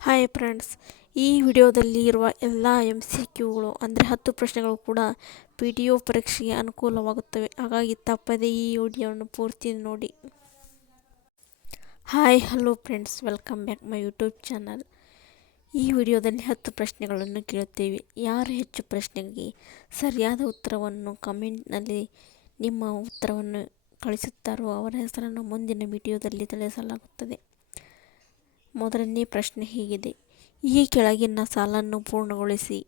Hi friends, ಈ ವಿಡಿಯೋದಲ್ಲಿ ಇರುವ ಎಲ್ಲ MCQಗಳು ಅಂದರೆ 10 ಪ್ರಶ್ನೆಗಳು ಕೂಡ PTO ಪರೀಕ್ಷೆಗೆ ಅನುಕೂಲವಾಗುತ್ತವೆ. ಹಾಗಾಗಿ ತಪ್ಪದೇ ಈ ವಿಡಿಯೋವನ್ನು ಪೂರ್ತಿ ನೋಡಿ. Hi hello friends, welcome back my YouTube channel. ಈ ವಿಡಿಯೋದಲ್ಲಿ 10 ಪ್ರಶ್ನೆಗಳನ್ನು ಕೇಳುತ್ತೇವೆ. ಯಾರು ಹೆಚ್ಚು ಪ್ರಶ್ನೆಗೆ ಸರಿಯಾದ ಉತ್ತರವನ್ನು ಕಮೆಂಟ್ನಲ್ಲಿ ನಿಮ್ಮ ಉತ್ತರವನ್ನು ಕಳಿಸುತ್ತಾರೋ ಅವರ ಹೆಸರನ್ನು ಮುಂದಿನ ವಿಡಿಯೋದಲ್ಲಿ ತಿಳಿಸಲಾಗುತ್ತದೆ. ಮೊದಲನೇ ಪ್ರಶ್ನೆ ಹೀಗಿದೆ: ಈ ಕೆಳಗಿನ ಸಾಲನ್ನು ಪೂರ್ಣಗೊಳಿಸಿ.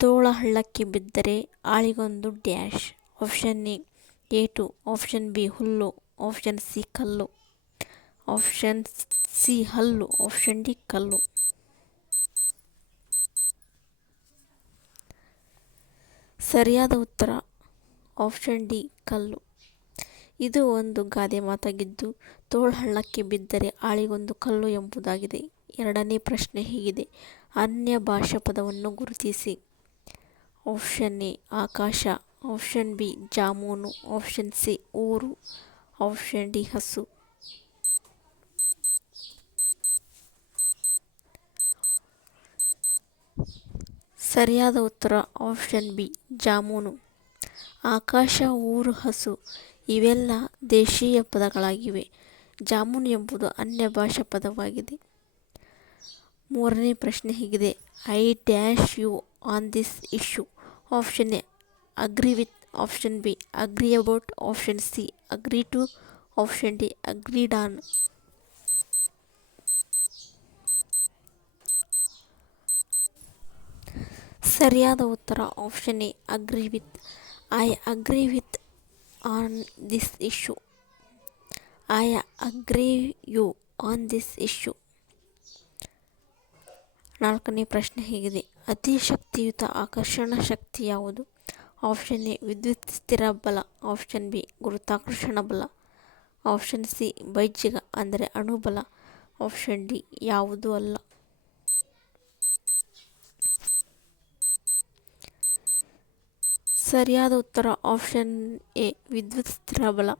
ತೋಳ ಹಳ್ಳಕ್ಕೆ ಬಿದ್ದರೆ ಆಳಿಗೊಂದು ಡ್ಯಾಶ್. ಆಪ್ಷನ್ ಎ ಏಟು, ಆಪ್ಷನ್ ಬಿ ಹುಲ್ಲು, ಆಪ್ಷನ್ ಸಿ ಕಲ್ಲು, ಆಪ್ಷನ್ ಸಿ ಹಲ್ಲು, ಆಪ್ಷನ್ ಡಿ ಕಲ್ಲು. ಸರಿಯಾದ ಉತ್ತರ ಆಪ್ಷನ್ ಡಿ ಕಲ್ಲು. ಇದು ಒಂದು ಗಾದೆ ಮಾತಾಗಿದ್ದು, ತೋಳ ಹಳ್ಳಕ್ಕೆ ಬಿದ್ದರೆ ಆಳಿಗೊಂದು ಕಲ್ಲು ಎಂಬುದಾಗಿದೆ. ಎರಡನೇ ಪ್ರಶ್ನೆ ಹೀಗಿದೆ: ಅನ್ಯ ಭಾಷಾ ಪದವನ್ನು ಗುರುತಿಸಿ. ಆಪ್ಷನ್ ಎ ಆಕಾಶ, ಆಪ್ಷನ್ ಬಿ ಜಾಮೂನು, ಆಪ್ಷನ್ ಸಿ ಊರು, ಆಪ್ಷನ್ ಡಿ ಹಸು. ಸರಿಯಾದ ಉತ್ತರ ಆಪ್ಷನ್ ಬಿ ಜಾಮೂನು. ಆಕಾಶ, ಊರು, ಹಸು ಇವೆಲ್ಲ ದೇಶೀಯ ಪದಗಳಾಗಿವೆ. ಜಾಮೂನು ಎಂಬುದು ಅನ್ಯ ಭಾಷಾ ಪದವಾಗಿದೆ. ಮೂರನೇ ಪ್ರಶ್ನೆ ಹೀಗಿದೆ: I dash you on this issue. Option A agree with, option B agree about, option C agree to, option D agreed on. ಸರಿಯಾದ ಉತ್ತರ option A agree with. I agree with on this issue. I agree you on this issue. ನಾಲ್ಕನೇ ಪ್ರಶ್ನೆ ಹೀಗಿದೆ: ಅತಿ ಶಕ್ತಿಯುತ ಆಕರ್ಷಣ ಶಕ್ತಿ ಯಾವುದು? Option A ವಿದ್ಯುತ್ ಸ್ಥಿರ ಬಲ, ಆಪ್ಷನ್ ಬಿ ಗುರುತ್ವಾಕರ್ಷಣ ಬಲ, ಆಪ್ಷನ್ ಸಿ ಬೈಜಿಗ ಅಂದರೆ ಅಣುಬಲ, ಆಪ್ಷನ್ ಡಿ ಯಾವುದೂ ಅಲ್ಲ. ಸರಿಯಾದ ಉತ್ತರ ಆಪ್ಷನ್ ಎ ವಿದ್ಯುತ್ ಸ್ಥಿರ ಬಲ.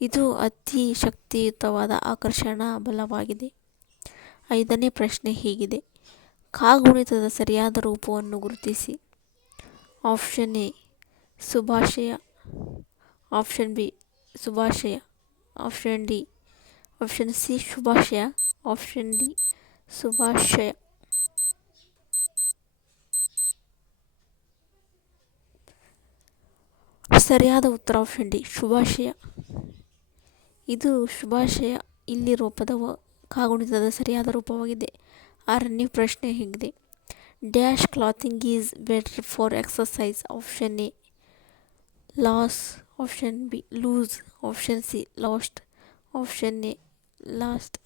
ಇದು ಅತಿ ಶಕ್ತಿಯುತವಾದ ಆಕರ್ಷಣಾ ಬಲವಾಗಿದೆ. ಐದನೇ ಪ್ರಶ್ನೆ ಹೀಗಿದೆ: ಕಾಗುಣಿತದ ಸರಿಯಾದ ರೂಪವನ್ನು ಗುರುತಿಸಿ. ಆಪ್ಷನ್ ಎ ಶುಭಾಶಯ, ಆಪ್ಷನ್ ಬಿ ಶುಭಾಶಯ, ಆಪ್ಷನ್ ಡಿ, ಆಪ್ಷನ್ ಸಿ ಶುಭಾಶಯ, ಆಪ್ಷನ್ ಡಿ ಶುಭಾಶಯ. ಸರಿಯಾದ ಉತ್ತರ ಆಪ್ಷನ್ ಡಿ ಶುಭಾಶಯ. ಇದು ಶುಭಾಶಯ ಇಲ್ಲಿರುವ ಪದವು ಕಾಗುಣಿತದ ಸರಿಯಾದ ರೂಪವಾಗಿದೆ. ಆರನೇ ಪ್ರಶ್ನೆ ಹೀಗಿದೆ: dash clothing is better for exercise. Option A loss, option B loose, option C lost, option A lost.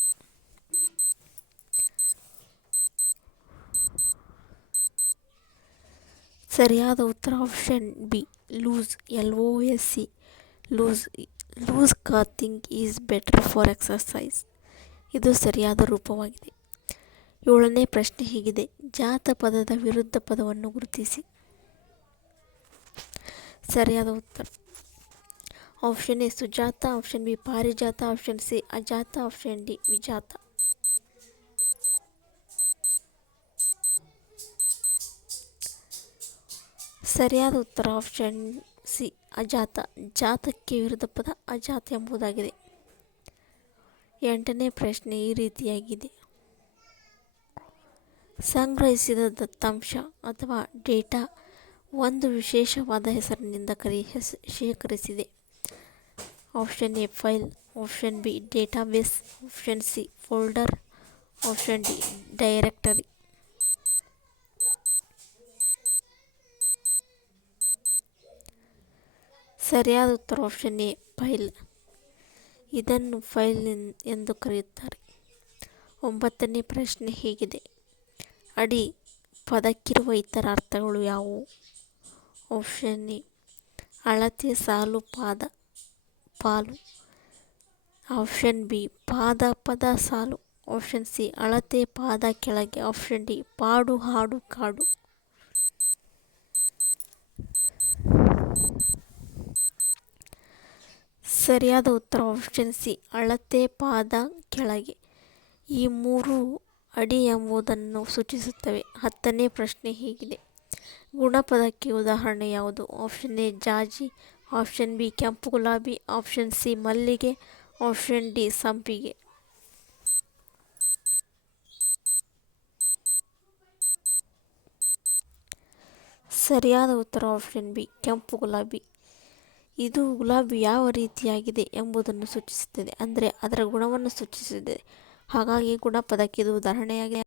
ಸರಿಯಾದ ಉತ್ತರ option B loose, LOSE loose. Loose clothing is better for exercise. ಇದು ಸರಿಯಾದ ರೂಪವಾಗಿದೆ. ಏಳನೇ ಪ್ರಶ್ನೆ ಹೀಗಿದೆ: ಜಾತ ಪದದ ವಿರುದ್ಧ ಪದವನ್ನು ಗುರುತಿಸಿ. ಸರಿಯಾದ ಉತ್ತರ ಆಪ್ಷನ್ ಎ ಸುಜಾತ, ಆಪ್ಷನ್ ಬಿ ಪಾರಿಜಾತ, ಆಪ್ಷನ್ ಸಿ ಅಜಾತ, ಆಪ್ಷನ್ ಡಿ ವಿಜಾತ. ಸರಿಯಾದ ಉತ್ತರ ಆಪ್ಷನ್ ಸಿ ಅಜಾತ. ಜಾತಕ್ಕೆ ವಿರುದ್ಧ ಪದ ಅಜಾತ ಎಂಬುದಾಗಿದೆ. ಎಂಟನೇ ಪ್ರಶ್ನೆ ಈ ರೀತಿಯಾಗಿದೆ: ಸಂಗ್ರಹಿಸಿದ ದತ್ತಾಂಶ ಅಥವಾ ಡೇಟಾ ಒಂದು ವಿಶೇಷವಾದ ಹೆಸರಿನಿಂದ ಶೇಖರಿಸಿದೆ. Option A file, option B database, option C folder, option D directory. ಸರಿಯಾದ ಉತ್ತರ ಆಪ್ಷನ್ ಎ ಫೈಲ್. ಇದನ್ನು ಫೈಲ್ ಎಂದು ಕರೆಯುತ್ತಾರೆ. ಒಂಬತ್ತನೇ ಪ್ರಶ್ನೆ ಹೀಗಿದೆ: ಅಡಿ ಪದಕ್ಕಿರುವ ಇತರ ಅರ್ಥಗಳು ಯಾವುವು? ಆಪ್ಷನ್ ಎ ಅಳತೆ, ಸಾಲು, ಪಾದ, ಪಾಲು, ಆಪ್ಷನ್ ಬಿ ಪಾದ, ಪದ, ಸಾಲು, ಆಪ್ಷನ್ ಸಿ ಅಳತೆ, ಪಾದ, ಕೆಳಗೆ, ಆಪ್ಷನ್ ಡಿ ಪಾಡು, ಹಾಡು, ಕಾಡು. ಸರಿಯಾದ ಉತ್ತರ ಆಪ್ಷನ್ ಸಿ ಅಳತೆ, ಪಾದ, ಕೆಳಗೆ. ಈ ಮೂರು ಅಡಿ ಎಂಬುದನ್ನು ಸೂಚಿಸುತ್ತವೆ. 10ನೇ ಪ್ರಶ್ನೆ ಹೀಗಿದೆ: ಗುಣಪದಕ್ಕೆ ಉದಾಹರಣೆ ಯಾವುದು? ಆಪ್ಷನ್ ಎ ಜಾಜಿ, ಆಪ್ಷನ್ ಬಿ ಕೆಂಪು ಗುಲಾಬಿ, ಆಪ್ಷನ್ ಸಿ ಮಲ್ಲಿಗೆ, ಆಪ್ಷನ್ ಡಿ ಸಂಪಿಗೆ. ಸರಿಯಾದ ಉತ್ತರ ಆಪ್ಷನ್ ಬಿ ಕೆಂಪು ಗುಲಾಬಿ. ಇದು ಗುಲಾಬಿ ಯಾವ ರೀತಿಯಾಗಿದೆ ಎಂಬುದನ್ನು ಸೂಚಿಸುತ್ತದೆ, ಅಂದರೆ ಅದರ ಗುಣವನ್ನು ಸೂಚಿಸುತ್ತದೆ. ಹಾಗಾಗಿ ಗುಣಪದಕ್ಕೆ ಇದು ಉದಾಹರಣೆಯಾಗಿದೆ.